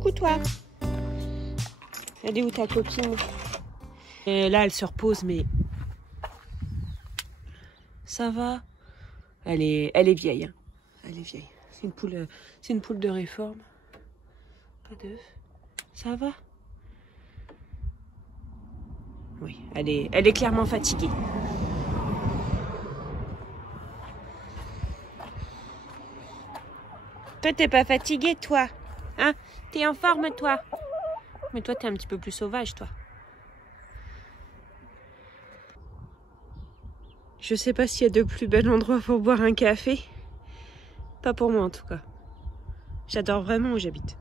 coucou toi. Elle est où ta copine? Et là elle se repose, mais ça va. Elle est vieille, hein. Elle est vieille. C'est une poule de réforme. Pas d'œuf. Ça va? Oui, elle est clairement fatiguée. Toi, t'es pas fatiguée, toi? Hein? T'es en forme, toi? Mais toi, t'es un petit peu plus sauvage, toi. Je sais pas s'il y a de plus bel endroit pour boire un café. Pas pour moi, en tout cas. J'adore vraiment où j'habite.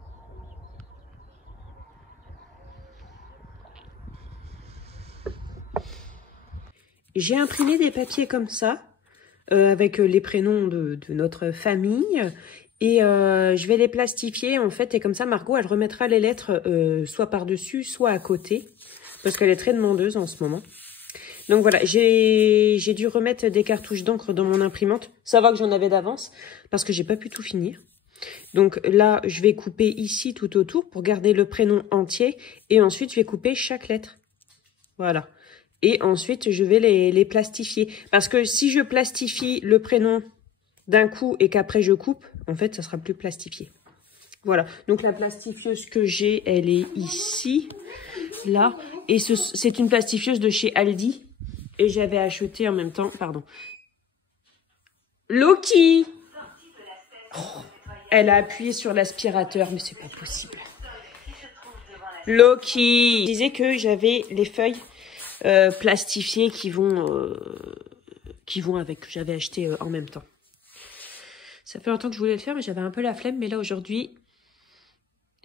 J'ai imprimé des papiers comme ça, avec les prénoms de notre famille. Et je vais les plastifier en fait, et comme ça Margot elle remettra les lettres soit par-dessus, soit à côté, parce qu'elle est très demandeuse en ce moment. Donc voilà, j'ai dû remettre des cartouches d'encre dans mon imprimante. Ça va que j'en avais d'avance, parce que j'ai pas pu tout finir. Donc là, je vais couper ici tout autour pour garder le prénom entier, et ensuite je vais couper chaque lettre. Voilà. Et ensuite je vais les plastifier, parce que si je plastifie le prénom d'un coup et qu'après je coupe, en fait, ça sera plus plastifié. Voilà. Donc la plastifieuse que j'ai, elle est ici, là. Et c'est une plastifieuse de chez Aldi. Et j'avais acheté en même temps, pardon. Loki! Oh, elle a appuyé sur l'aspirateur, mais c'est pas possible. Loki! Je disais que j'avais les feuilles plastifiées qui vont avec, que j'avais acheté en même temps. Ça fait longtemps que je voulais le faire, mais j'avais un peu la flemme. Mais là, aujourd'hui,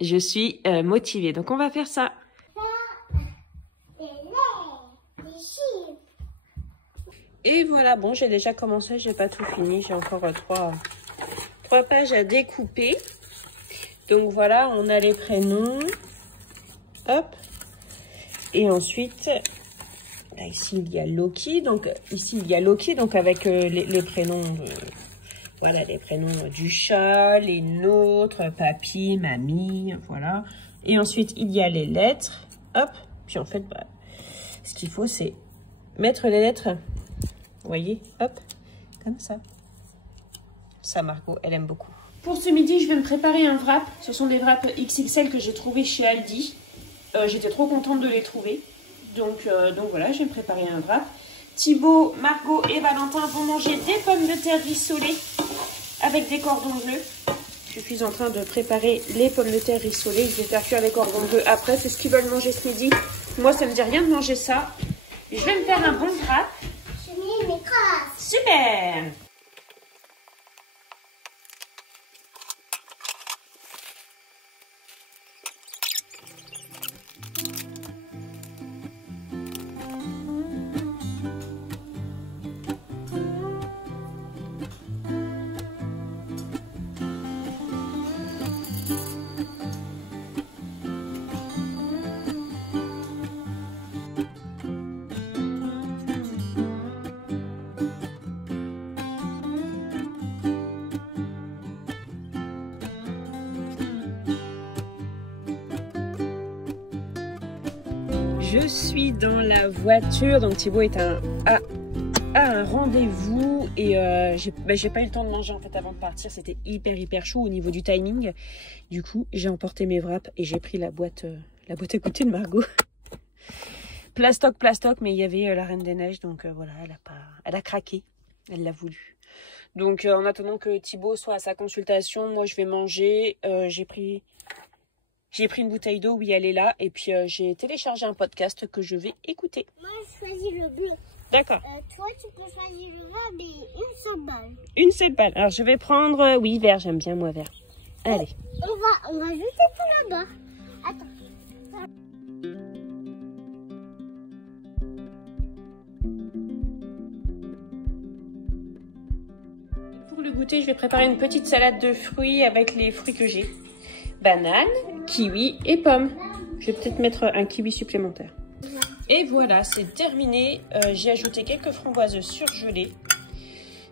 je suis motivée. Donc, on va faire ça. Et voilà, bon, j'ai déjà commencé. J'ai pas tout fini. J'ai encore trois pages à découper. Donc, voilà, on a les prénoms. Hop. Et ensuite, là, ici, il y a Loki. Donc, ici, il y a Loki. Donc, avec les prénoms... Voilà, les prénoms du chat, les nôtres, papy, mamie, voilà. Et ensuite, il y a les lettres. Hop. Puis en fait, bah, ce qu'il faut, c'est mettre les lettres, vous voyez, hop, comme ça. Ça, Margot, elle aime beaucoup. Pour ce midi, je vais me préparer un wrap. Ce sont des wraps XXL que j'ai trouvés chez Aldi. J'étais trop contente de les trouver. Donc voilà, je vais me préparer un wrap. Thibaut, Margot et Valentin vont manger des pommes de terre rissolées avec des cordons bleus. Je suis en train de préparer les pommes de terre rissolées. Je vais faire cuire les cordons bleus après. C'est ce qu'ils veulent manger ce midi. Moi, ça me dit rien de manger ça. Je vais me faire un bon wrap. Je mets mes crosses. Super! Je suis dans la voiture, donc Thibaut est à un rendez-vous et j'ai pas eu le temps de manger en fait avant de partir. C'était hyper chaud au niveau du timing. Du coup, j'ai emporté mes wraps et j'ai pris la boîte à goûter de Margot. Plastoc, mais il y avait la Reine des Neiges, donc voilà, elle a craqué, elle l'a voulu. Donc en attendant que Thibaut soit à sa consultation, moi je vais manger. J'ai pris une bouteille d'eau, oui, elle est là. Et puis, j'ai téléchargé un podcast que je vais écouter. Moi, je choisis le bleu. D'accord. Toi, tu peux choisir le vert, mais une seule balle. Une seule balle. Alors, je vais prendre, oui, vert. J'aime bien, moi, vert. Allez. On va jeter tout là-bas. Attends. Pour le goûter, je vais préparer une petite salade de fruits avec les fruits que j'ai. Banane, kiwi et pommes. Je vais peut-être mettre un kiwi supplémentaire. Et voilà, c'est terminé. J'ai ajouté quelques framboises surgelées.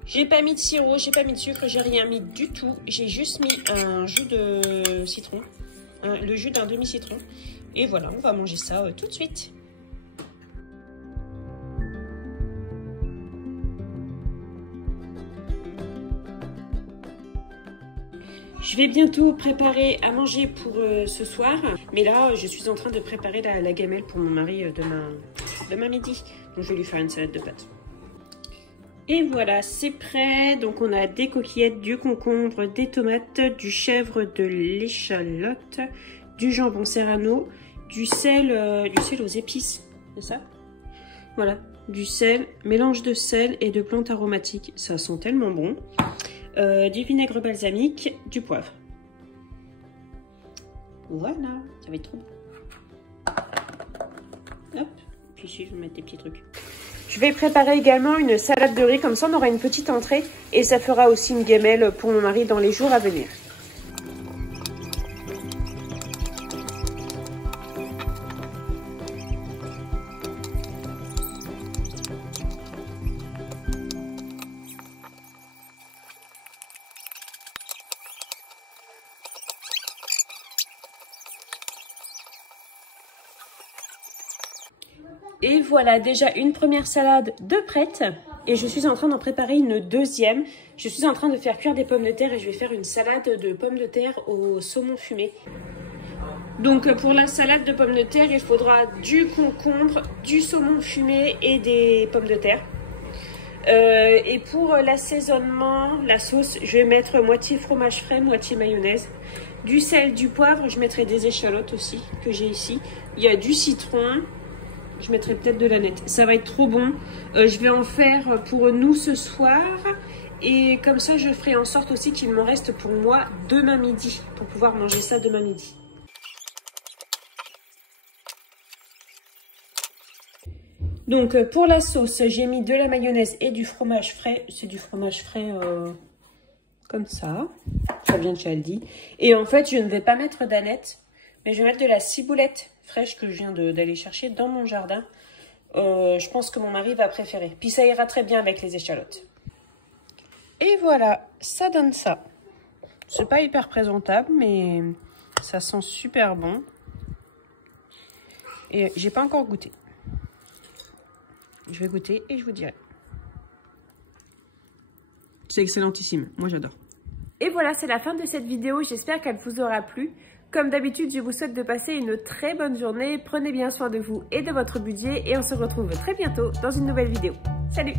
J'ai pas mis de sirop, j'ai pas mis de sucre, j'ai rien mis du tout. J'ai juste mis un jus de citron. le jus d'un demi-citron. Et voilà, on va manger ça tout de suite. Je vais bientôt préparer à manger pour ce soir. Mais là, je suis en train de préparer la gamelle pour mon mari demain midi. Donc je vais lui faire une salade de pâtes. Et voilà, c'est prêt. Donc on a des coquillettes, du concombre, des tomates, du chèvre, de l'échalote, du jambon serrano, du sel aux épices, c'est ça? Voilà, du sel, mélange de sel et de plantes aromatiques. Ça sent tellement bon. Du vinaigre balsamique, du poivre. Voilà, ça va être trop bon. Hop, puis ici je vais mettre des petits trucs. Je vais préparer également une salade de riz, comme ça on aura une petite entrée et ça fera aussi une gamelle pour mon mari dans les jours à venir. Et voilà déjà une première salade de prête. Et je suis en train d'en préparer une deuxième. Je suis en train de faire cuire des pommes de terre et je vais faire une salade de pommes de terre au saumon fumé. Donc pour la salade de pommes de terre, il faudra du concombre, du saumon fumé et des pommes de terre. Et pour l'assaisonnement, la sauce, je vais mettre moitié fromage frais, moitié mayonnaise. Du sel, du poivre, je mettrai des échalotes aussi que j'ai ici. Il y a du citron. Je mettrai peut-être de l'aneth. Ça va être trop bon. Je vais en faire pour nous ce soir. Et comme ça, je ferai en sorte aussi qu'il m'en reste pour moi demain midi. Pour pouvoir manger ça demain midi. Donc pour la sauce, j'ai mis de la mayonnaise et du fromage frais. C'est du fromage frais comme ça. Ça vient de chez Aldi. Et en fait, je ne vais pas mettre d'aneth. Mais je vais mettre de la ciboulette fraîche que je viens d'aller chercher dans mon jardin. Je pense que mon mari va préférer. Puis ça ira très bien avec les échalotes. Et voilà, ça donne ça. C'est pas hyper présentable, mais ça sent super bon. Et j'ai pas encore goûté. Je vais goûter et je vous dirai. C'est excellentissime, moi j'adore. Et voilà, c'est la fin de cette vidéo. J'espère qu'elle vous aura plu. Comme d'habitude, je vous souhaite de passer une très bonne journée. Prenez bien soin de vous et de votre budget. Et on se retrouve très bientôt dans une nouvelle vidéo. Salut!